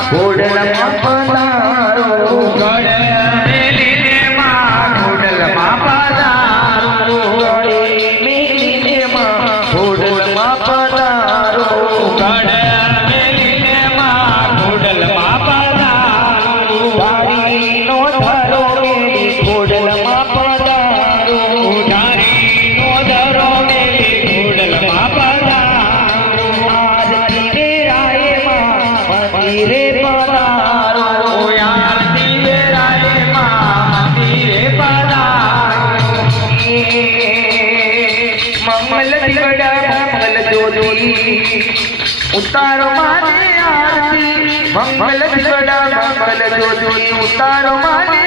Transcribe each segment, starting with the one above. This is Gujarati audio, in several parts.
કુડલમાં પધારો કુડલમાં પધારો કુડલમાં પધારો કડ ഉത്താരോ മാറി മംഗളി ഉത്താരോ മാറി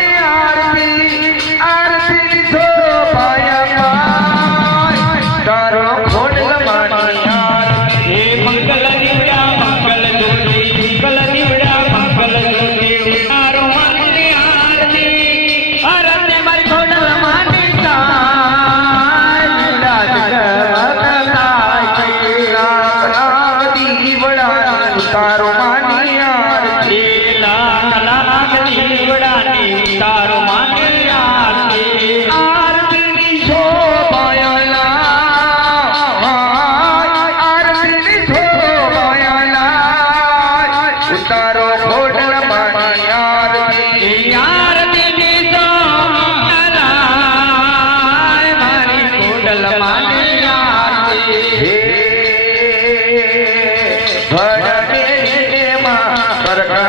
মানি